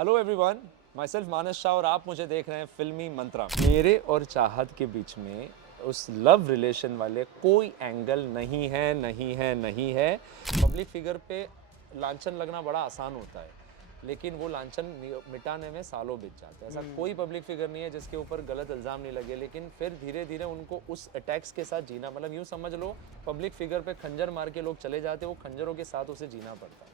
Hello everyone, my self मानस शाह और आप मुझे देख रहे हैं फिल्मी मंत्रा। मेरे और चाहत के बीच में उस लव रिलेशन वाले कोई एंगल नहीं है, नहीं है, नहीं है। पब्लिक फिगर पे लांछन लगना बड़ा आसान होता है, लेकिन वो लांछन मिटाने में सालों बीत जाते हैं। ऐसा कोई पब्लिक फिगर नहीं है जिसके ऊपर गलत इल्ज़ाम नहीं लगे, लेकिन फिर धीरे धीरे उनको उस अटैक्स के साथ जीना, मतलब यूँ समझ लो पब्लिक फिगर पे खंजर मार के लोग चले जाते, वो खंजरों के साथ उसे जीना पड़ता है।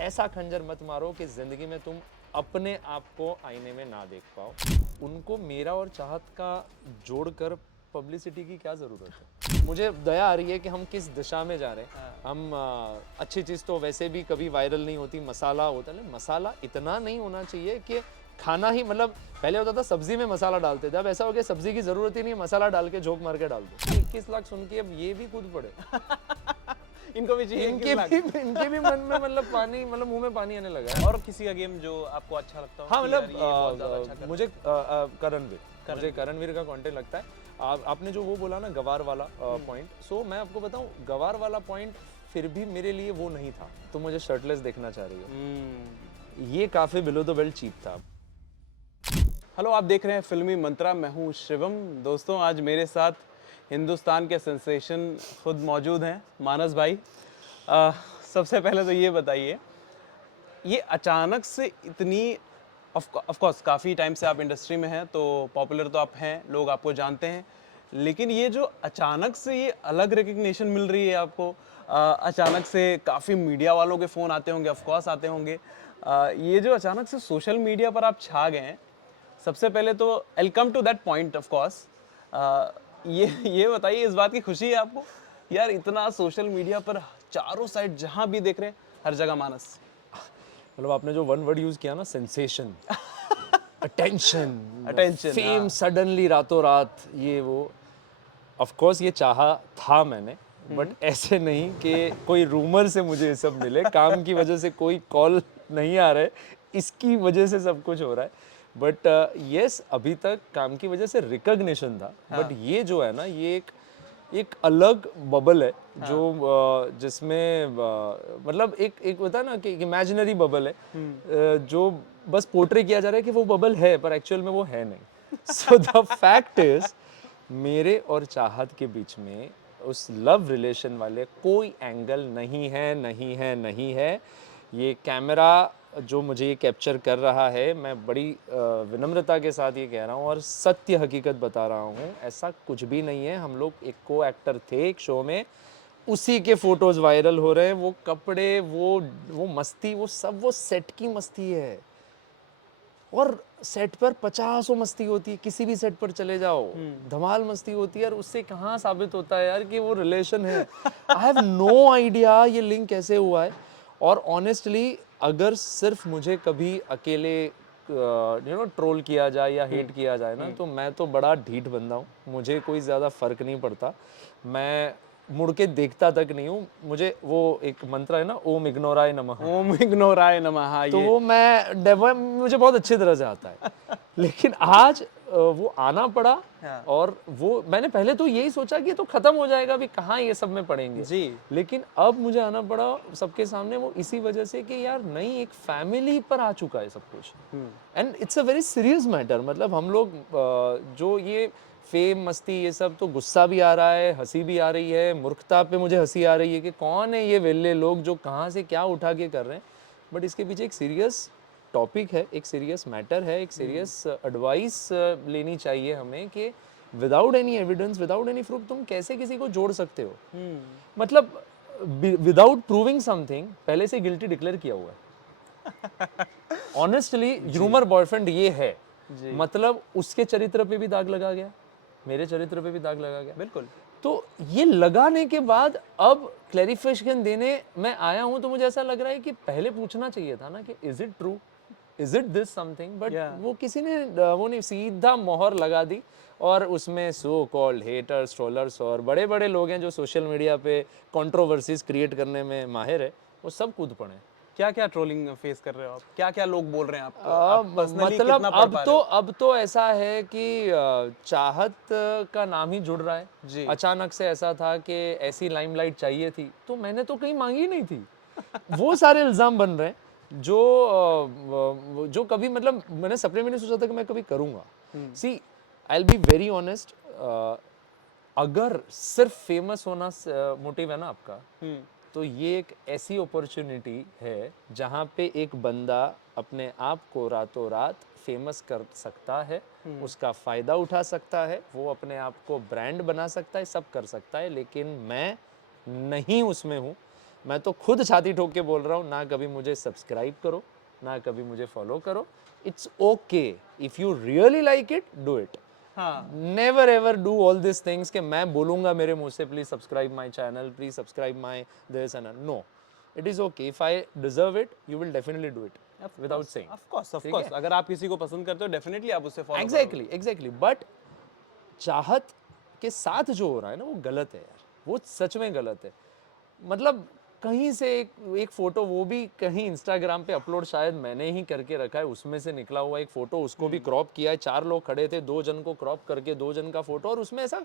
ऐसा खंजर मत मारो कि जिंदगी में तुम अपने आप को आईने में ना देख पाओ। उनको मेरा और चाहत का जोड़कर पब्लिसिटी की क्या ज़रूरत है। मुझे दया आ रही है कि हम किस दिशा में जा रहे हैं। हम अच्छी चीज़ तो वैसे भी कभी वायरल नहीं होती, मसाला होता है, मसाला इतना नहीं होना चाहिए कि खाना ही, मतलब पहले होता था सब्जी में मसाला डालते थे, अब ऐसा हो गया सब्जी की ज़रूरत ही नहीं, मसाला डाल के झोंक मार के डाल दो। 21 लाख सुन के अब ये भी कूद पड़े। इनको भी चाहिए इनके भी मन में मतलब पानी, मतलब मुंह में पानी आने लगा है। और किसी का गेम जो आपको अच्छा लगता हो? हाँ, कि यार ये बहुत ज़्यादा अच्छा मतलब कर मुझे मुझे करणवीर का कंटेंट लगता है। आपने जो वो बोला ना गवार वाला पॉइंट, सो मैं आपको बताऊं गवार वाला पॉइंट फिर भी मेरे लिए वो नहीं था। तो मुझे शर्टलेस देखना चाह रही हो, ये काफी बिलो द बेल्ट चीप था। हेलो, आप देख रहे हैं फिल्मी मंत्रा। मैं हूँ शिवम। दोस्तों, आज मेरे साथ हिंदुस्तान के सेंसेशन खुद मौजूद हैं, मानस भाई। सबसे पहले तो ये बताइए, ये अचानक से इतनी, ऑफ कोर्स काफ़ी टाइम से आप इंडस्ट्री में हैं, तो पॉपुलर तो आप हैं, लोग आपको जानते हैं, लेकिन ये जो अचानक से ये अलग रिकग्निशन मिल रही है आपको, अचानक से काफ़ी मीडिया वालों के फ़ोन आते होंगे, ऑफ कोर्स आते होंगे, ये जो अचानक से सोशल मीडिया पर आप छा गए हैं, सबसे पहले तो I come to that point of course. ये बताइए, इस बात की खुशी है आपको? यार इतना सोशल मीडिया पर चारों साइड जहाँ भी देख रहे हैं, हर जगह मानस। मतलब आपने जो वन वर्ड यूज किया ना, सेंसेशन, अटेंशन, फेम, हाँ। सडनली रातों रात, ये वो, ऑफ कोर्स ये चाहा था मैंने, बट ऐसे नहीं कि कोई रूमर से मुझे ये सब मिले, काम की वजह से कोई कॉल नहीं आ रहा है, इसकी वजह से सब कुछ हो रहा है। बट यस, अभी तक काम की वजह से रिकग्निशन था, बट ये जो है ना, ये एक अलग बबल है जो जिसमें मतलब एक होता है ना कि इमेजिनरी बबल है, जो बस पोर्ट्रे किया जा रहा है कि वो बबल है, पर एक्चुअल में वो है नहीं। सो द फैक्ट इज, मेरे और चाहत के बीच में उस लव रिलेशन वाले कोई एंगल नहीं है, नहीं है, नहीं है। ये कैमरा जो मुझे ये कैप्चर कर रहा है, मैं बड़ी विनम्रता के साथ ये कह रहा हूँ और सत्य हकीकत बता रहा हूँ, ऐसा कुछ भी नहीं है। हम लोग एक को एक्टर थे एक शो में, उसी के फोटोज वायरल हो रहे हैं। वो कपड़े, वो मस्ती, वो सब वो सेट की मस्ती है। और सेट पर 50 मस्ती होती है, किसी भी सेट पर चले जाओ धमाल मस्ती होती है, और उससे कहाँ साबित होता है यार कि वो रिलेशन है। आई हैव नो आइडिया ये लिंक कैसे हुआ है। और ऑनेस्टली अगर सिर्फ मुझे कभी अकेले ट्रोल किया जाए या हेट किया जाए ना, तो मैं तो बड़ा ढीठ बंदा हूँ, मुझे कोई ज़्यादा फर्क नहीं पड़ता। मैं मुड़ के देखता तक नहीं हूँ। मुझे वो एक मंत्र है ना, ओम इग्नोराय नमः, ओम इग्नोराय नमः। हाँ, तो ये वो मुझे बहुत अच्छी तरह से आता है। लेकिन आज वो आना पड़ा। हाँ। और वो मैंने पहले तो यही सोचा कि तो खत्म हो जाएगा, अभी कहाँ ये सब में पड़ेंगे जी। लेकिन अब मुझे आना पड़ा सबके सामने, वो इसी वजह से कि यार नई एक फैमिली पर आ चुका है सब कुछ, and it's a very serious matter. मतलब हम लोग जो ये फेम, मस्ती, ये सब, तो गुस्सा भी आ रहा है, हंसी भी आ रही है, मूर्खता पे मुझे हंसी आ रही है कि कौन है ये वेल्ले लोग जो कहाँ से क्या उठा के कर रहे हैं। बट इसके पीछे एक सीरियस टॉपिक है, एक सीरियस मैटर है, एक सीरियस एडवाइस लेनी चाहिए हमें कि without any evidence, without any proof तुम कैसे किसी को जोड़ सकते हो। मतलब विदाउट प्रूविंग समथिंग पहले से गिल्टी डिक्लेयर किया हुआ है। ऑनेस्टली ह्यूमर बॉयफ्रेंड ये है, मतलब उसके चरित्र पे भी दाग लगा गया, मेरे चरित्र पे भी दाग लगा गया। बिल्कुल। तो ये लगाने के बाद अब क्लैरिफिकेशन देने मैं आया हूं, तो मुझे ऐसा लग रहा है कि पहले पूछना चाहिए था ना कि is it true, is it this something, but वो किसी ने वो नहीं, सीधा मोहर लगा दी। और उसमें सो कॉल्ड हेटर्स, ट्रोलर्स और बड़े बड़े लोग हैं जो सोशल मीडिया पे कंट्रोवर्सीज क्रिएट करने में माहिर है, वो सब कूद पड़े। क्या क्या ट्रोलिंग फेस कर रहे हो आप? क्या क्या लोग बोल रहे हैं आपको? आप पर्सनली मतलब कितना पढ़ पा रहे हो? अब तो ऐसा है कि चाहत का नाम ही जुड़ रहा है जी। अचानक से। ऐसा था कि ऐसी लाइमलाइट चाहिए थी, तो मैंने तो कहीं मांगी नहीं थी। वो सारे इल्जाम बन रहे हैं। जो कभी मतलब मैंने सपने में नहीं सोचा था कि मैं कभी करूँगा। See I will be very honest, अगर सिर्फ फेमस होना मोटिव है ना आपका, तो ये एक ऐसी अपॉर्चुनिटी है जहाँ पे एक बंदा अपने आप को रातों रात फेमस कर सकता है, उसका फ़ायदा उठा सकता है, वो अपने आप को ब्रांड बना सकता है, सब कर सकता है, लेकिन मैं नहीं उसमें हूँ। मैं तो खुद छाती ठोक के बोल रहा हूँ, ना कभी मुझे सब्सक्राइब करो, ना कभी मुझे फॉलो करो। It's okay, if you really like it, do it. हाँ never ever do all this things कि मैं बोलूंगा मेरे मुंह से please subscribe my channel, please subscribe my this and no, it is okay, if I deserve it you will definitely do it without saying. Of ठीक course है, अगर आप किसी को पसंद करते हो डेफिनेटली आप उससे फॉलो करोगे। एग्जैक्टली एग्जैक्टली, बट चाहत के साथ जो हो रहा है ना वो गलत है यार, वो सच में गलत है। मतलब कहीं से एक फोटो, वो भी कहीं इंस्टाग्राम पे अपलोड शायद मैंने ही करके रखा है, उसमें से निकला हुआ एक फोटो, उसको भी क्रॉप किया है, 4 लोग खड़े थे, 2 जन को क्रॉप करके 2 जन का फोटो, और उसमें ऐसा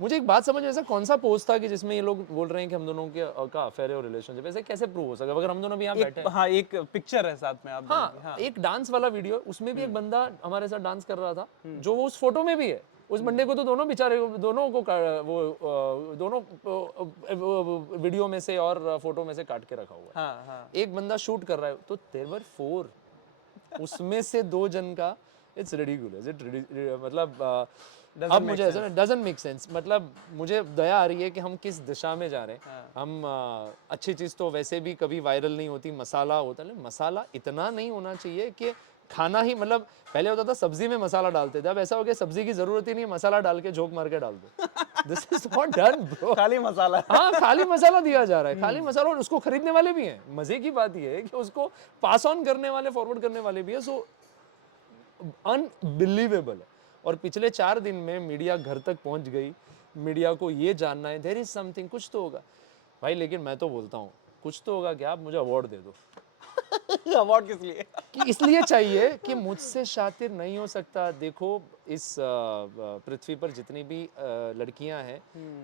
मुझे एक बात समझ में, ऐसा कौन सा पोस्ट था कि जिसमें ये लोग बोल रहे हैं कि हम दोनों के का अफेयर है और रिलेशनशिप, ऐसे कैसे प्रूव हो सके अगर हम दोनों भी यहाँ बैठे एक हैं? हाँ एक पिक्चर है साथ में आप दोनों की। हाँ, हाँ एक डांस वाला वीडियो, उसमें भी एक बंदा हमारे साथ डांस कर रहा था, जो वो उस फोटो में भी है। उस बंदे को तो दोनों बेचारे दोनों को दोनों वीडियो में से और फोटो में से काट के रखा हुआ है। हाँ हाँ एक बंदा शूट कर रहा है, तो देयर वर 4, उसमें से 2 जन का, इट्स रिडिकुलस, मतलब अब डजंट मेक मुझे ऐसा सेंस। Doesn't make sense. मतलब मुझे दया आ रही है कि हम किस दिशा में जा रहे हैं। हाँ हम अच्छी चीज़ तो वैसे भी कभी वायरल नहीं होती, मसाला होता है, लेकिन मसाला इतना नहीं होना चाहिए कि खाना ही, मतलब पहले होता था सब्जी में मसाला डालते थे, अब ऐसा हो गया सब्जी की जरूरत ही नहीं है, मसाला डाल के झोंक मार के डाल दो। This is not done bro. खाली मसाला है। हाँ, खाली मसाला दिया जा रहा है, खाली मसाला, और उसको खरीदने वाले भी हैं। मजे की बात यह है कि उसको पास ऑन करने वाले, फॉरवर्ड करने वाले भी है। सो अनबिलीवेबल है। और पिछले 4 दिन में मीडिया घर तक पहुंच गई, मीडिया को ये जानना है देयर इज समथिंग, कुछ तो होगा भाई। लेकिन मैं तो बोलता हूँ कुछ तो होगा, क्या आप मुझे अवार्ड दे दो। अवार्ड किस लिए? कि इसलिए चाहिए कि मुझसे शातिर नहीं हो सकता। देखो, इस पृथ्वी पर जितनी भी लड़कियां हैं,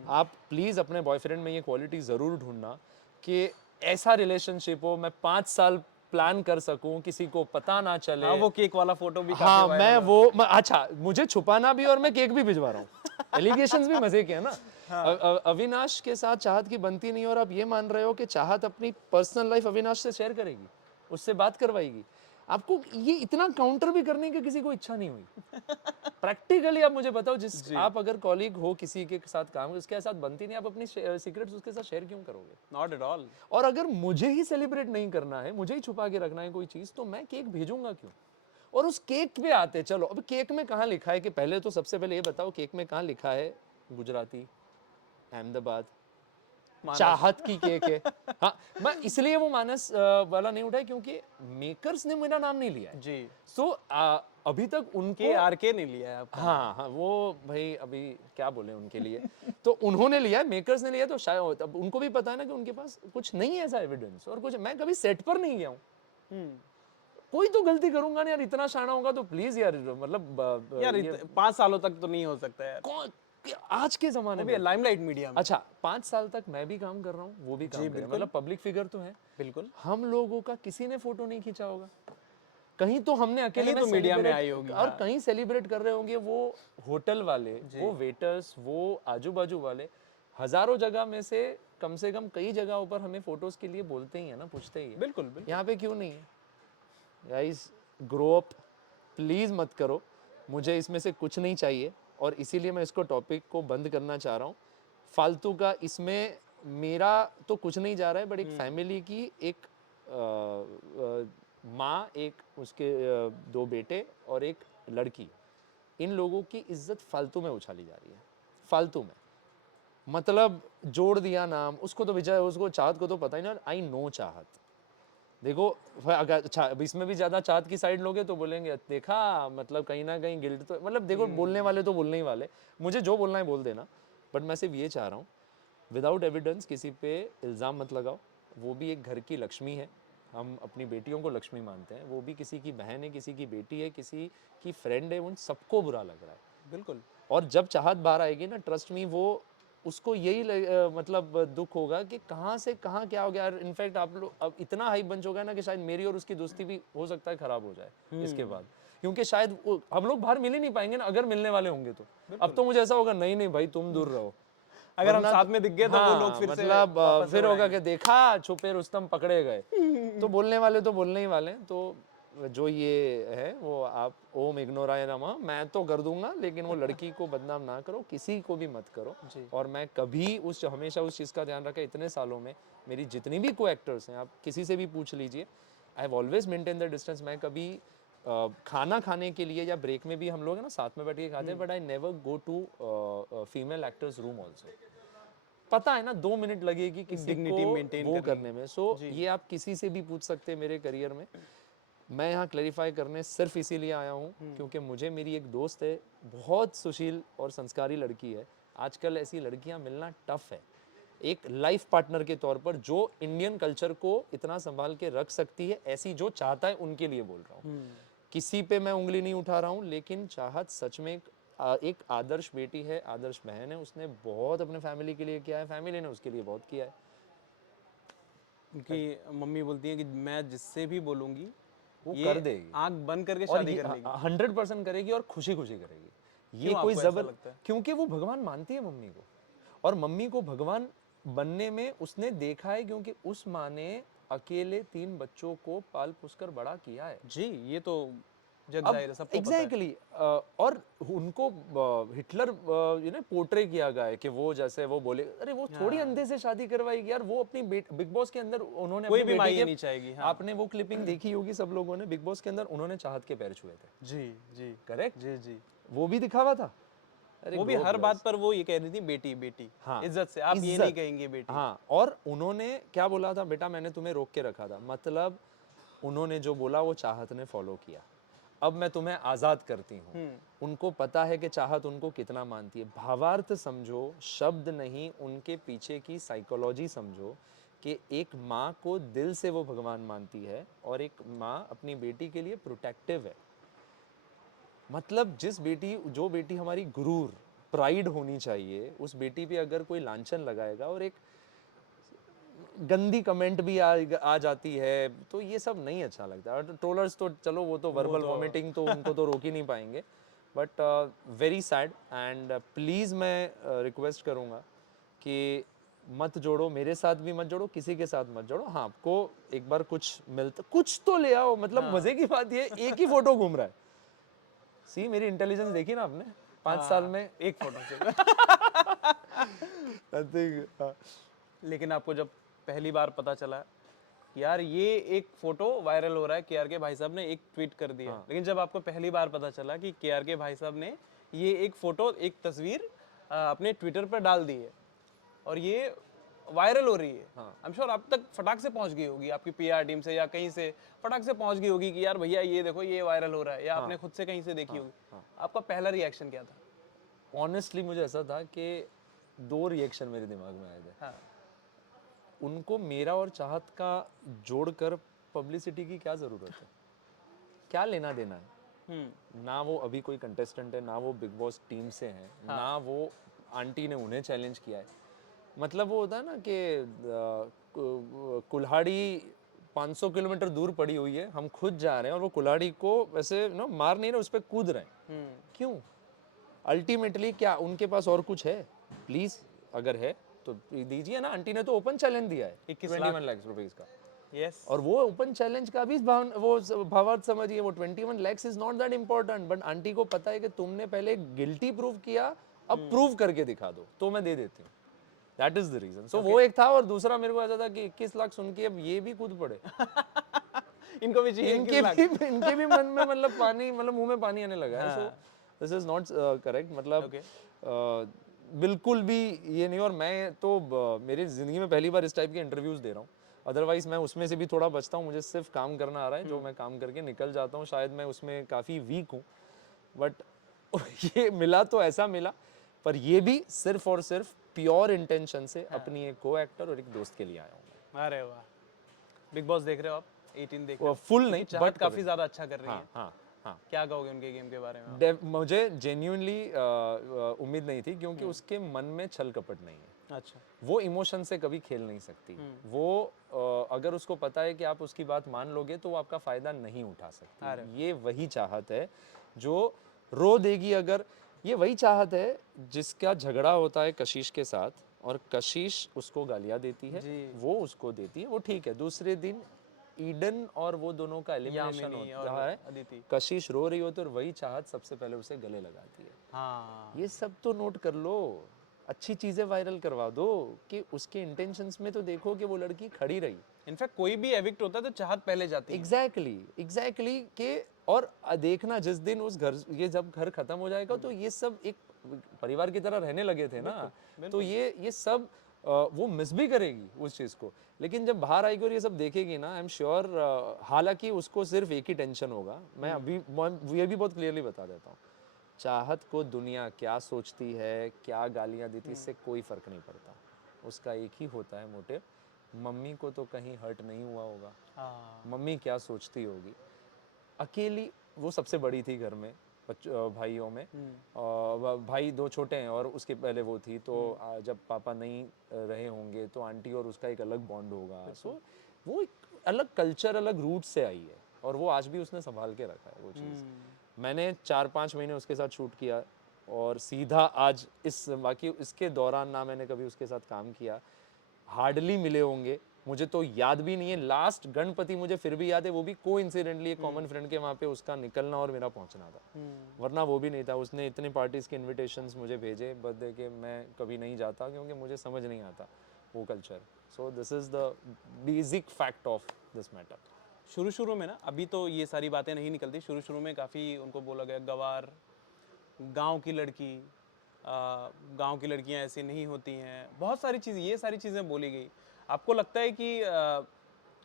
आप प्लीज अपने बॉयफ्रेंड में ये क्वालिटी जरूर ढूंढना कि ऐसा रिलेशनशिप हो, मैं 5 साल प्लान कर सकूं, किसी को पता ना चले। हाँ वो केक वाला फोटो भी काफी हाँ, वायरल हुआ। अच्छा, मुझे छुपाना भी और मैं केक भी भिजवा रहा हूँ। एलिगेशंस भी मजे के हैं ना। अविनाश के साथ चाहत की बनती नहीं, और आप ये मान रहे हो कि चाहत अपनी पर्सनल लाइफ अविनाश से शेयर करेगी, उससे बात करवाएगी। आपको ये इतना काउंटर भी करने की किसी को इच्छा नहीं हुई। प्रैक्टिकली आप मुझे बताओ, जिस आप अगर कॉलीग हो किसी के साथ काम, उसके साथ बनती नहीं, आप अपनी सीक्रेट्स उसके साथ शेयर क्यों करोगे? Not at all. और अगर मुझे ही सेलिब्रेट नहीं करना है, मुझे ही छुपा के रखना है कोई चीज, तो मैं केक भेजूंगा क्यों? और उस केक पे आते, चलो अब केक में कहाँ लिखा है, कि पहले तो सबसे पहले ये बताओ केक में कहाँ लिखा है गुजराती, अहमदाबाद, चाहत की केक है। हाँ, मैं इसलिए वो मानस वाला नहीं उठाया क्योंकि मेकर्स ने मेरा नाम नहीं लिया है। जी सो अभी तक उनको के नहीं लिया है आपका। हाँ हाँ, वो भाई अभी क्या बोले उनके लिए, तो उन्होंने लिया है, मेकर्स ने लिया, तो शायद अब उनको भी पता है ना कि उनके पास कुछ नहीं है ऐसा एविडेंस, और कुछ मैं कभी सेट पर नहीं गया हूँ। कोई तो गलती करूंगा ना यार, इतना शाना होगा तो प्लीज यार, मतलब यार ये 5 सालों तक तो नहीं हो सकता यार। कौन आज के जमाने वो भी में। लाइमलाइट मीडिया में। अच्छा, 5 साल तक मैं भी काम कर रहा हूँ, वो भी काम कर रहा है, मतलब पब्लिक फिगर तो है। बिल्कुल। हम लोगों का किसी ने फोटो नहीं खींचा होगा, कहीं तो हमने अकेले कहीं में तो मीडिया में सेलिब्रेट, आई होगी। और हाँ कहीं सेलिब्रेट कर रहे होंगे वो होटल वाले, वो वेटर्स, वो आजू बाजू वाले, हजारों जगह में से कम कई जगहों पर हमें फोटोज के लिए बोलते ही है ना, पूछते ही है। बिल्कुल बिल्कुल। यहाँ पे क्यों नहीं है? गाइस, ग्रो अप, प्लीज मत करो, मुझे इसमें से कुछ नहीं चाहिए, और इसीलिए मैं इसको टॉपिक को बंद करना चाह रहा हूँ। फालतू का इसमें मेरा तो कुछ नहीं जा रहा है, बट एक फैमिली की एक माँ, एक उसके 2 बेटे और एक लड़की, इन लोगों की इज्जत फालतू में उछाली जा रही है, फालतू में। मतलब जोड़ दिया नाम, उसको तो बेचारा, उसको चाहत को तो पता ही नहीं। आई नो चाहत, देखो अगर अच्छा, अब इसमें भी ज्यादा चाहत की साइड लोगे तो बोलेंगे देखा, मतलब कहीं ना कहीं गिल्ट तो, मतलब देखो बोलने वाले तो बोलने ही वाले, मुझे जो बोलना है बोल देना, बट मैं सिर्फ ये चाह रहा हूँ विदाउट एविडेंस किसी पे इल्ज़ाम मत लगाओ। वो भी एक घर की लक्ष्मी है, हम अपनी बेटियों को लक्ष्मी मानते हैं, वो भी किसी की बहन है, किसी की बेटी है, किसी की फ्रेंड है, उन सबको बुरा लग रहा है। बिल्कुल। और जब चाहत बाहर आएगी ना, ट्रस्ट मी, वो उसको यही मतलब दुख होगा कि कहाँ से कहाँ क्या हो गया। इनफैक्ट आप लोग अब इतना हाइप बन चुका है ना कि शायद मेरी और उसकी दोस्ती भी हो सकता है खराब हो जाए इसके बाद, क्योंकि शायद हम लोग बाहर मिल ही नहीं पाएंगे ना, अगर मिलने वाले होंगे तो। अब तो मुझे ऐसा होगा, नहीं नहीं भाई तुम दूर रहो, अगर हम वरना साथ में दिख गए तो वो लोग फिर से मतलब वापस फिर होगा दौड़ाएंगे। कि देखा छुपे रुस्तम पकड़े गए। तो बोलने वाले तो बोलने ही वाले हैं। तो जो ये है वो आप ओम इग्नोराय नमः, मैं तो कर दूंगा, लेकिन वो लड़की को बदनाम ना करो, किसी को भी मत करो। और मैं कभी हमेशा उस चीज़ का ध्यान रखा इतने सालों में। मेरी जितनी भी को एक्टर्स हैं, आप किसी से भी पूछ लीजिए, I have always maintain the distance. मैं कभी खाना खाने के लिए या ब्रेक में भी हम लोग है ना साथ में बैठ के खाते हैं, but I never go to female actors room also. पता है ना 2 मिनट लगेगी किसी dignity को maintain वो करने करने में। सो ये आप किसी से भी पूछ सकते हैं मेरे करियर में। मैं यहाँ क्लैरिफाई करने सिर्फ इसीलिए आया हूँ क्योंकि मुझे मेरी एक दोस्त है, बहुत सुशील और संस्कारी लड़की है। आजकल ऐसी लड़कियाँ मिलना टफ है, एक लाइफ पार्टनर के तौर पर जो इंडियन कल्चर को इतना संभाल के रख सकती है, ऐसी जो चाहता है उनके लिए बोल रहा हूँ। किसी पे मैं उंगली नहीं उठा रहा हूँ, लेकिन चाहत सच में एक आदर्श बेटी है, आदर्श बहन है। उसने बहुत अपने फैमिली के लिए किया है, फैमिली ने उसके लिए बहुत किया है। उनकी मम्मी बोलती है कि मैं जिससे भी बोलूंगी वो ये कर देगी आंख बंद करके और शादी कर लेगी। 100% करेगी और खुशी खुशी करेगी। ये क्यों कोई आपको ऐसा जबर, लगता है? क्योंकि वो भगवान मानती है मम्मी को, और मम्मी को भगवान बनने में उसने देखा है, क्योंकि उस माँ ने अकेले 3 बच्चों को पाल पोस कर बड़ा किया है। जी, ये तो जग अब जाहिर है, सबको पता है। एग्जैक्टली और उनको हिटलर पोर्ट्रे किया गया है कि वो जैसे वो बोले, अरे वो थोड़ी अंधे से शादी करवाएगी यार। वो अपनी बिग बॉस के अंदर उन्होंने कोई अपनी भी बेटी माँ ये के, नहीं चाहेगी। हाँ आपने वो क्लिपिंग देखी होगी सब लोगों ने, बिग बॉस के अंदर उन्होंने चाहत के पैर छुए थे, जी जी करेक्ट? जी जी। वो भी दिखावा था। अरे वो भी गॉड हर ब्लेस। बात पर वो ये कह रही थी बेटी बेटी, हाँ, इज्जत से, आप ये नहीं कहेंगे बेटी। हाँ, और उन्होंने क्या बोला था, बेटा मैंने तुम्हें रोक के रखा था, मतलब उन्होंने जो बोला वो चाहत ने फॉलो किया। अब मैं तुम्हें आज़ाद करती हूँ। उनको पता है कि चाहत उनको कितना मानती है। भावार्थ समझो, शब्द नहीं, उनके पीछे की साइकोलॉजी समझो कि एक माँ को दिल से वो भगवान मानती है और एक माँ अपनी बेटी के लिए प्रोटेक्टिव है। मतलब जो बेटी हमारी गुरूर, प्राइड होनी चाहिए, उस बेटी पे अगर कोई लांछन लगाएगा और एक गंदी कमेंट भी आ जाती है, तो ये सब नहीं अच्छा लगता। और ट्रोलर्स तो चलो वो तो वर्बल वॉमिटिंग तो उनको तो रोक ही नहीं पाएंगे, but very sad. And please मैं रिक्वेस्ट करूँगा कि मत जोड़ो, मेरे साथ भी मत जोड़ो, किसी के साथ मत जोड़ो। हाँ, आपको एक बार कुछ मिलता, कुछ तो ले आओ। मतलब मजे की बात ये, एक ही फोटो घूम रहा है। सी मेरी इंटेलिजेंस देखी ना आपने 5 साल में, एक फोटो से। nothing, लेकिन आपको जब पहली बार पता चला कि यार ये एक फोटो वायरल हो रहा है, केआरके भाई साहब ने एक ट्वीट कर दिया, लेकिन जब आपको पहली बार पता चला कि केआरके भाई साहब ने ये एक फोटो, एक तस्वीर अपने ट्विटर पर डाल दी है और ये वायरल हो रही है, आई एम श्योर आप तक फटाक से पहुंच गई होगी, आपकी पीआर टीम से या कहीं से फटाक से पहुंच गई होगी कि यार भैया ये देखो ये वायरल हो रहा है, या आपने खुद से कहीं से देखी होगी। आपका पहला रिएक्शन क्या था? ऑनेस्टली मुझे ऐसा था कि 2 रिएक्शन मेरे दिमाग में आए थे। हाँ। उनको मेरा और चाहत का जोड़कर पब्लिसिटी की क्या ज़रूरत है? क्या लेना देना है? ना वो अभी कोई कंटेस्टेंट है, ना वो बिग बॉस टीम से हैं, ना वो आंटी ने उन्हें चैलेंज किया है। मतलब वो होता है ना कि कुल्हाड़ी 500 किलोमीटर दूर पड़ी हुई है, हम खुद जा रहे हैं और वो कुल्हाड़ी को वैसे मार नहीं रहे, उस पर कूद रहे हैं। क्यों? अल्टीमेटली क्या उनके पास और कुछ है? प्लीज अगर है तो दीजिए ना। आंटी ने तो ओपन चैलेंज दिया है 21 लाख रुपीस का। यस। और वो ओपन चैलेंज का भी वो भावार्थ समझिए। वो 21 lakhs is not that important, but aunty को पता है कि तुमने पहले गिल्टी प्रूव किया, अब प्रूव करके दिखा दो तो मैं दे देती हूँ। That is the reason. So वो एक था, और दूसरा मेरे को ऐसा था कि 21 लाख सुन के अब ये भी कूद पड़े। इनको भी चाहिए 21 लाख। इनके भी मन में मतलब पानी, मतलब मुंह में पानी आने लगा है। So this is not correct. मतलब बिल्कुल भी ये नहीं। और मैं तो मेरी जिंदगी में पहली बार इस टाइप के इंटरव्यूज दे रहा हूँ। अदरवाइज मैं उसमें से भी थोड़ा बचता हूँ। मुझे सिर्फ काम करना आ रहा है, जो मैं काम करके निकल जाता हूँ। शायद मैं उसमें काफ़ी वीक हूँ, बट ये मिला तो ऐसा मिला। पर ये भी सिर्फ और सिर्फ प्योर इंटेंशन से अपनी एक को एक्टर और एक दोस्त के लिए आया हूँ। अरे वाह। बिग बॉस देख रहे हो आप? 18 देख रहे हो? फुल नहीं, चाहत काफी ज्यादा अच्छा कर रही है। हाँ हाँ। क्या कहोगे उनके गेम के बारे में आप? मुझे जेन्युइनली उम्मीद नहीं थी, क्योंकि उसके मन में छल कपट नहीं है। अच्छा। वो इमोशन से कभी खेल नहीं सकती। वो अगर उसको पता है कि आप उसकी बात मान लोगे तो वो आपका फायदा नहीं उठा सकती। ये वही चाहत है जो रो देगी अगर। ये वही चाहत है जिसका झगड़ा होता है कशिश के साथ और कशिश उसको गालियां देती है, जी। वो उसको देती है, वो ठीक है। दूसरे दिन ईडन और वो दोनों का एलिमिनेशन यामिनी और होता है, अदिति। कशिश रो रही होती है और वही चाहत सबसे पहले उसे गले लगाती है। हाँ। ये सब तो नोट कर लो, अच्छी चीजें वायरल करवा दो कि उसके इंटेंशंस में तो देखो कि वो लड़की खड़ी रही। इनफैक्ट कोई भी एविक्ट होता है तो चाहत पहले जाती है। एग्जैक्टली के। और देखना जिस दिन उस घर, ये जब घर खत्म हो जाएगा तो ये सब एक परिवार की तरह रहने लगे थे ना, तो ये सब वो मिस भी करेगी उस चीज को। लेकिन जब बाहर आएगी और ये सब देखेगी ना, आई एम श्योर, हालांकि उसको सिर्फ एक ही टेंशन होगा। मैं अभी ये भी बहुत क्लियरली बता देता हूँ, चाहत को दुनिया क्या सोचती है, क्या गालियां देती है, इससे कोई फर्क नहीं पड़ता। उसका एक ही होता है मोटिव, मम्मी को तो कहीं हर्ट नहीं हुआ होगा, हाँ। मम्मी क्या सोचती होगी। अकेली वो सबसे बड़ी थी घर में, भाइयों में। भाई दो छोटे हैं और उसके पहले वो थी, तो जब पापा नहीं रहे होंगे तो आंटी और उसका एक अलग बॉन्ड होगा। सो वो एक अलग कल्चर, अलग रूट से आई है और वो आज भी उसने संभाल के रखा है वो चीज़। मैंने 4-5 महीने उसके साथ शूट किया और सीधा आज इस, बाकी इसके दौरान ना मैंने कभी उसके साथ काम किया, हार्डली मिले होंगे। मुझे तो याद भी नहीं है, लास्ट गणपति मुझे फिर भी याद है, वो भी कोइंसिडेंटली एक कॉमन फ्रेंड के वहाँ पे उसका निकलना और मेरा पहुँचना था, वरना वो भी नहीं था। उसने इतने पार्टीज़ के इन्विटेशंस मुझे भेजे बर्थडे के, मैं कभी नहीं जाता क्योंकि मुझे समझ नहीं आता वो culture. So this is the basic fact of this matter. शुरू शुरू में ना, अभी तो ये सारी बातें नहीं निकलती, शुरू शुरू में काफ़ी उनको बोला गया गवार, गांव की लड़की, गांव की लड़कियां ऐसी नहीं होती हैं, बहुत सारी चीज़, ये सारी चीज़ें बोली गई। आपको लगता है कि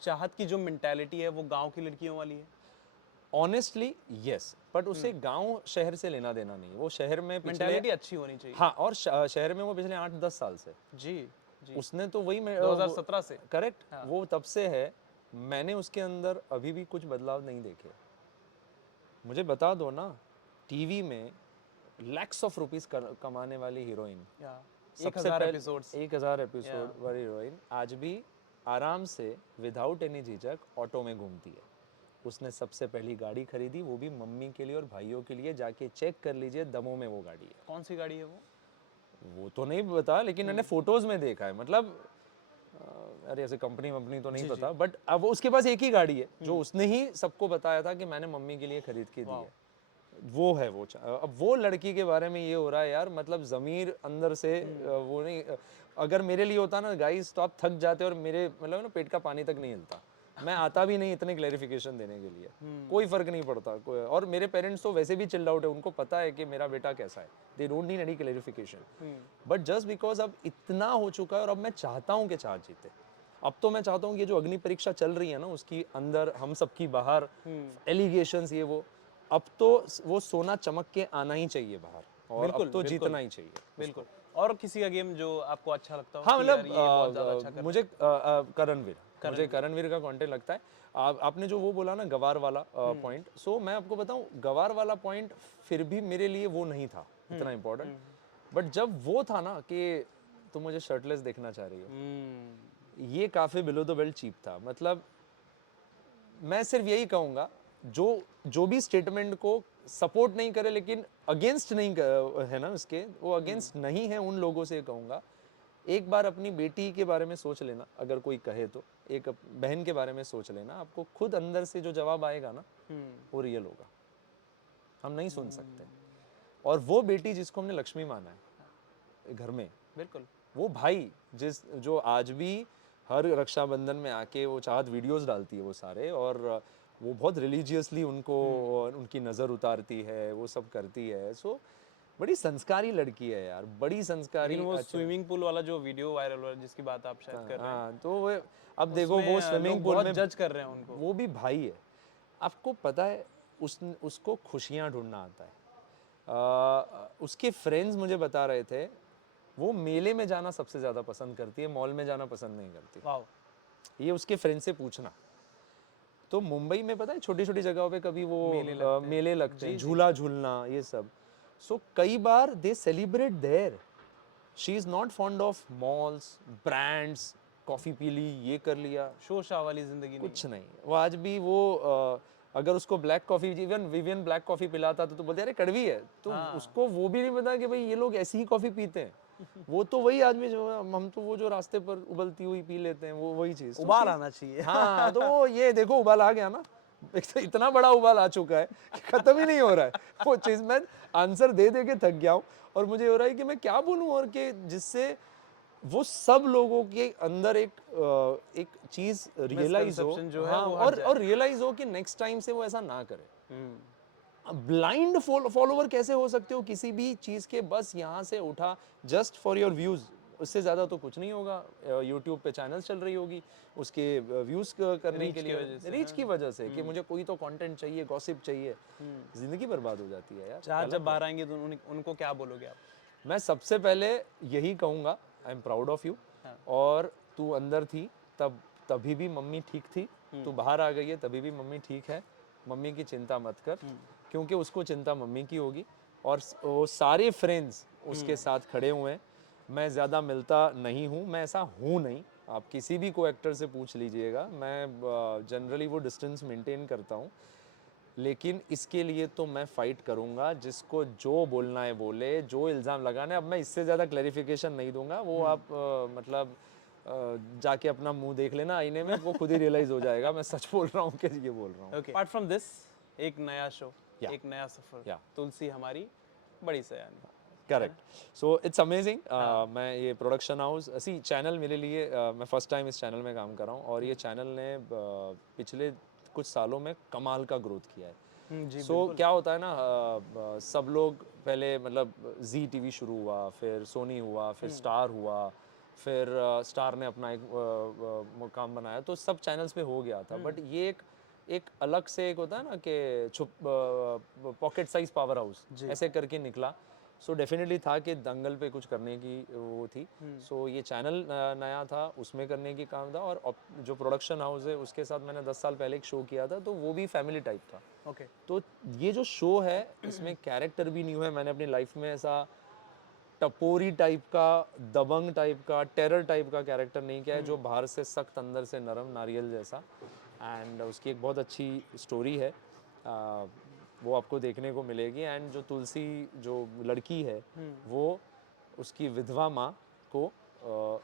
चाहत की जो मेंटालिटी है वो गांव की लड़कियों वाली है? ऑनेस्टली यस, बट उसे गांव शहर से लेना देना नहीं। वो शहर में पिछले, मेंटालिटी अच्छी होनी चाहिए। हाँ, और शहर में वो पिछले 8-10 साल से, जी। जी। उसने तो वही 2017 से। करेक्ट, वो तब से है। मैंने उसके अंदर अभी भी कुछ बदलाव नहीं देखे। मुझे बता दो ना, टीवी में लैक्स ऑफ रुपीस कमाने वाली हीरोइन, या सबसे 1000 पहले एपिसोड्स। 1000 एपिसोड वाली हीरोइन आज भी आराम से विदाउट एनी झिझक ऑटो में घूमती है। उसने सबसे पहली गाड़ी खरीदी, वो भी मम्मी के लिए और भाइयों के लिए। जाके चेक कर लीजिए, दमों में वो गाड़ी है। कौन सी गाड़ी है वो तो नहीं पता, लेकिन मैंने फोटोज में देखा है। मतलब अरे ऐसे कंपनी वंपनी तो नहीं पता, बट अब उसके पास एक ही गाड़ी है जो उसने ही सबको बताया था कि मैंने मम्मी के लिए खरीद के दी है। वो है वो अब वो लड़की के बारे में ये हो रहा है यार, मतलब जमीर अंदर से वो नहीं। अगर मेरे लिए होता ना गाइस, तो आप थक जाते और मेरे मतलब ना पेट का पानी तक नहीं हिलता। मैं आता भी नहीं इतने क्लैरिफिकेशन देने के लिए, कोई फर्क नहीं पड़ता। और मेरे पेरेंट्स तो वैसे भी चिल्ड आउट है, उनको पता है कि मेरा बेटा कैसा है, they don't need any clarification. But just because अब इतना हो चुका है और अब मैं चाहता हूँ कि चाहत जीते। अब तो मैं चाहता हूँ कि जो अग्नि परीक्षा चल रही है ना, उसकी अंदर हम सबकी बाहर एलिगेशंस, ये वो, अब तो वो सोना चमक के आना ही चाहिए बाहर, और अब तो जीतना ही चाहिए। बिल्कुल। और किसी का गेम जो आपको अच्छा लगता हो? हाँ, कि यार मतलब ये बहुत ज़्यादा अच्छा कर मुझे करणवीर, मुझे करणवीर का कंटेंट लगता है। आपने जो वो बोला ना गवार वाला पॉइंट, सो मैं आपको बताऊं, गवार वाला पॉइंट फिर भी मेरे लिए वो नहीं था इतना इम्पोर्टेंट। बट जब वो था ना कि तुम मुझे शर्टलेस देखना चाह रही हो, ये काफी बिलो द बेल्ट चीप था। मतलब मैं सिर्फ यही कहूंगा, जो भी स्टेटमेंट को सपोर्ट नहीं करे लेकिन अगेंस्ट नहीं है ना उसके, वो अगेंस्ट नहीं है, उन लोगों से कहूंगा एक बार अपनी बेटी के बारे में सोच लेना। अगर कोई कहे तो एक बहन के बारे में सोच लेना, आपको खुद अंदर से जो जवाब आएगा ना, वो रियल होगा। हम नहीं सुन सकते। और वो बेटी जिसको हमने लक्ष्मी माना है घर में, बिल्कुल, वो भाई जो आज भी हर रक्षाबंधन में आके वो चाहत वीडियोस डालती है वो सारे, और वो बहुत रिलीजियसली उनको उनकी नज़र उतारती है, वो सब करती है। सो बड़ी संस्कारी लड़की है यार, बड़ी संस्कारी। लेकिन वो स्विमिंग पूल वाला जो वीडियो वायरल हुआ है, जिसकी बात आप शायद कर रहे हैं, हाँ, तो वो अब देखो, उसमें वो स्विमिंग लोग पूल बहुत में जज कर रहे हैं उनको। वो भी भाई है। आपको पता है, उसको खुशियाँ ढूंढना आता है। उसके फ्रेंड्स मुझे बता रहे थे, वो मेले में जाना सबसे ज़्यादा पसंद करती है, मॉल में जाना पसंद नहीं करती। वाह। ये उसके फ्रेंड से पूछना। तो मुंबई में पता है छोटी छोटी जगहों पे कभी वो मेले लगते हैं, झूला झूलना ये सब। सो कई बार they celebrate there. She is not fond of malls, brands, coffee पी ली, ये कर लिया, शोर शाह वाली जिंदगी नहीं। कुछ नहीं। वो आज भी वो अगर उसको black coffee, even Vivian black coffee पिलाता तो बोलते अरे कड़वी है, तो उसको वो भी नहीं पता कि भाई ये लोग ऐसी ही कॉफी पीते हैं। वो तो वही आदमी जो हम तो वो जो रास्ते पर उबलती हुई पी लेते हैं, वो वही चीज। उबाल आना चाहिए। हाँ, तो वो ये देखो उबाल आ गया ना, एक तो इतना बड़ा उबाल आ चुका है कि खत्म ही नहीं हो रहा है वो चीज। मैं आंसर दे दे के थक गया हूँ और मुझे हो रहा है कि मैं क्या बोलूँ, और कि जिससे वो सब लोगों के अंदर एक चीज रियलाइज हो, Misconception जो है हाँ, वो हट जाए। और रियलाइज हो कि नेक्स्ट टाइम से वो ऐसा ना करे। हम्म। ब्लाइंड फॉलोवर कैसे हो सकते हो किसी भी चीज के? बस यहाँ से उठा जस्ट फॉर योर व्यूज, उससे ज्यादा तो कुछ नहीं होगा। यूट्यूब पे चैनल चल रही होगी उसके व्यूज करने Reach के की लिए, वजह से, रीच की वजह से कि मुझे कोई तो कंटेंट चाहिए, गॉसिप चाहिए। जिंदगी बर्बाद हो जाती है यार। चाहत जब बाहर आएंगे तो उनको क्या बोलोगे आप? मैं सबसे पहले यही कहूँगा, I am proud of you. और तू अंदर थी तभी भी मम्मी ठीक थी, तू बाहर आ गई है तभी भी मम्मी ठीक है। मम्मी की चिंता मत कर, क्योंकि उसको चिंता मम्मी की होगी। और वो सारे फ्रेंड्स उसके साथ खड़े हुए हैं। मैं ज़्यादा मिलता नहीं हूँ, मैं ऐसा हूँ नहीं। आप किसी भी को एक्टर से पूछ लीजिएगा, मैं जनरली वो डिस्टेंस मेंटेन करता हूँ। लेकिन इसके लिए तो मैं फाइट करूंगा, जिसको जो बोलना है बोले, जो इल्ज़ाम लगाना है। अब मैं इससे ज़्यादा क्लैरिफिकेशन नहीं दूंगा, वो आप मतलब जाके अपना मुंह देख लेना आईने में, वो खुद ही रियलाइज़ हो जाएगा मैं सच बोल रहा हूँ कि ये बोल रहा हूँ। ओके, अपार्ट फ्रॉम दिस एक नया शो, Yeah. एक नया सफर, Yeah. तुलसी हमारी बड़ी सयानी। करेक्ट। So it's amazing. मैं ये प्रोडक्शन हाउस सी चैनल मेरे लिए मैं फर्स्ट टाइम इस चैनल में काम कर रहा हूँ, और ये चैनल ने पिछले कुछ सालों में कमाल का ग्रोथ किया है। जी सो क्या होता है ना, सब लोग पहले मतलब जी टीवी शुरू हुआ, फिर सोनी हुआ, फिर स्टार हुआ, फिर स्टार ने अपना एक मुकाम बनाया, तो सब चैनल्स पे हो गया था। बट ये एक अलग से एक होता है ना कि छुप पॉकेट साइज पावर हाउस ऐसे करके निकला। सो डेफिनेटली था कि दंगल पे कुछ करने की वो थी। सो ये चैनल नया था, उसमें करने की काम था। और जो प्रोडक्शन हाउस है उसके साथ मैंने 10 साल पहले एक शो किया था, तो वो भी फैमिली टाइप था। ओके। तो ये जो शो है इसमें कैरेक्टर भी न्यू है। मैंने अपनी लाइफ में ऐसा टपोरी टाइप का, दबंग टाइप का, टेरर टाइप का कैरेक्टर नहीं किया है, जो बाहर से सख्त अंदर से नरम, नारियल जैसा। एंड उसकी एक बहुत अच्छी स्टोरी है, वो आपको देखने को मिलेगी। एंड जो तुलसी जो लड़की है वो उसकी विधवा माँ को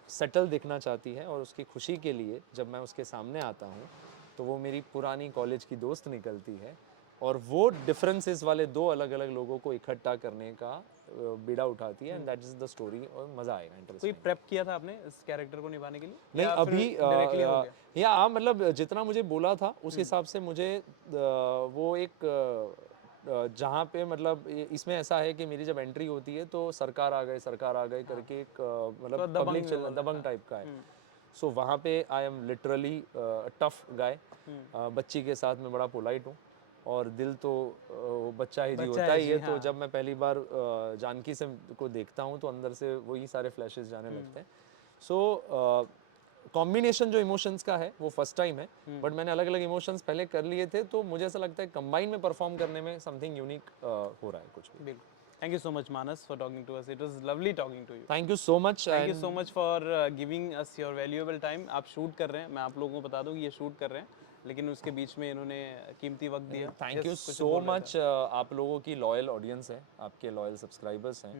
सेटल देखना चाहती है, और उसकी खुशी के लिए जब मैं उसके सामने आता हूँ तो वो मेरी पुरानी कॉलेज की दोस्त निकलती है, और वो डिफरेंसेस वाले दो अलग अलग लोगों को इकट्ठा करने का बीड़ा उठाती है। And that is the story, और मज़ा आएगा, कोई इंटरेस्टिंग। प्रेप किया था आपने इस कैरेक्टर को निभाने के लिए? नहीं या फिर अभी डायरेक्टली हो गया? या मतलब जितना मुझे बोला था उस हिसाब से मुझे वो एक जहाँ पे मतलब इसमें ऐसा है कि मेरी जब एंट्री होती है तो सरकार आ गए करके एक मतलब पब्लिक दबंग टाइप का है। सो वहाँ पे I am literally tough guy. बच्ची के साथ मैं बड़ा पोलाइट हूँ, और दिल तो बच्चा ही जी होता ही है। तो जब मैं पहली बार जानकी से को देखता हूँ तो अंदर से वही सारे फ्लैशेस जाने लगते हैं। सो कॉम्बिनेशन जो इमोशंस का है वो फर्स्ट टाइम है, बट मैंने अलग अलग इमोशंस पहले कर लिए थे, तो मुझे ऐसा लगता है कंबाइन में परफॉर्म करने में समथिंग यूनिक हो रहा है कुछ भी। बिल्कुल। Thank you so much Manas for talking to us, it was lovely talking to you. Thank you so much. Thank you so much for giving us your valuable time. आप shoot कर रहे हैं, मैं आप लोगों को बता दूं कि ये शूट कर रहे हैं, लेकिन उसके बीच में इन्होंने कीमती वक्त दिया। Thank you so much. आप लोगों की लॉयल ऑडियंस है, आपके लॉयल सब्सक्राइबर्स हैं।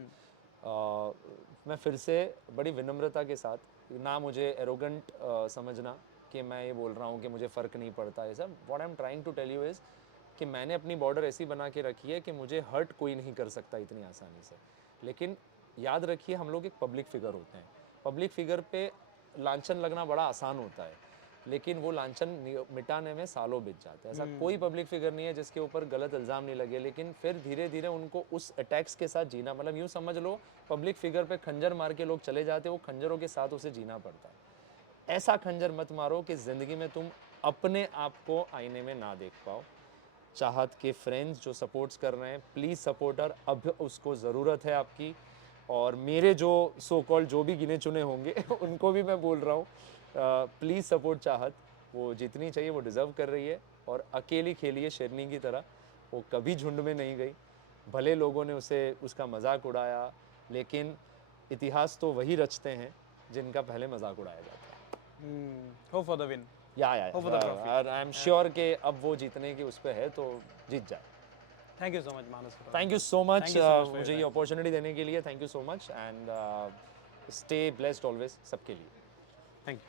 मैं फिर से बड़ी विनम्रता के साथ, ना मुझे एरोगेंट समझना कि मैं ये बोल रहा हूँ कि मुझे फ़र्क नहीं पड़ता है सब। What I am trying to tell you is कि मैंने अपनी बॉर्डर ऐसी बना के रखी है कि मुझे हर्ट कोई नहीं कर सकता इतनी आसानी से। लेकिन याद रखिए, हम लोग एक पब्लिक फिगर होते हैं। पब्लिक फिगर पे लांछन लगना बड़ा आसान होता है, लेकिन वो लांछन मिटाने में सालों बीत जाते हैं। ऐसा कोई पब्लिक फिगर नहीं है जिसके ऊपर गलत इल्ज़ाम नहीं लगे, लेकिन फिर धीरे धीरे उनको उस अटैक्स के साथ जीना, मतलब यूँ समझ लो पब्लिक फिगर पे खंजर मार के लोग चले जाते हैं, वो खंजरों के साथ उसे जीना पड़ता है। ऐसा खंजर मत मारो कि ज़िंदगी में तुम अपने आप को आईने में ना देख पाओ। चाहत के फ्रेंड्स जो सपोर्ट्स कर रहे हैं, प्लीज़ सपोर्ट हर, अब उसको ज़रूरत है आपकी। और मेरे जो सो कॉल्ड जो भी गिने चुने होंगे उनको भी मैं बोल रहा हूँ, प्लीज़ सपोर्ट चाहत। वो जितनी चाहिए वो डिज़र्व कर रही है, और अकेली खेली है शेरनी की तरह। वो कभी झुंड में नहीं गई। भले लोगों ने उसे उसका मजाक उड़ाया, लेकिन इतिहास तो वही रचते हैं जिनका पहले मजाक उड़ाया जाता है। Hope for the win. या Hope for the trophy. और आई एम श्योर कि अब वो जीतने की उस पे है तो जीत जाए। Thank you so much Manas. Thank you so much Thank you so much for your मुझे ये time. अपॉर्चुनिटी देने के लिए। Thank you so much and stay blessed always सबके लिए। Thank you.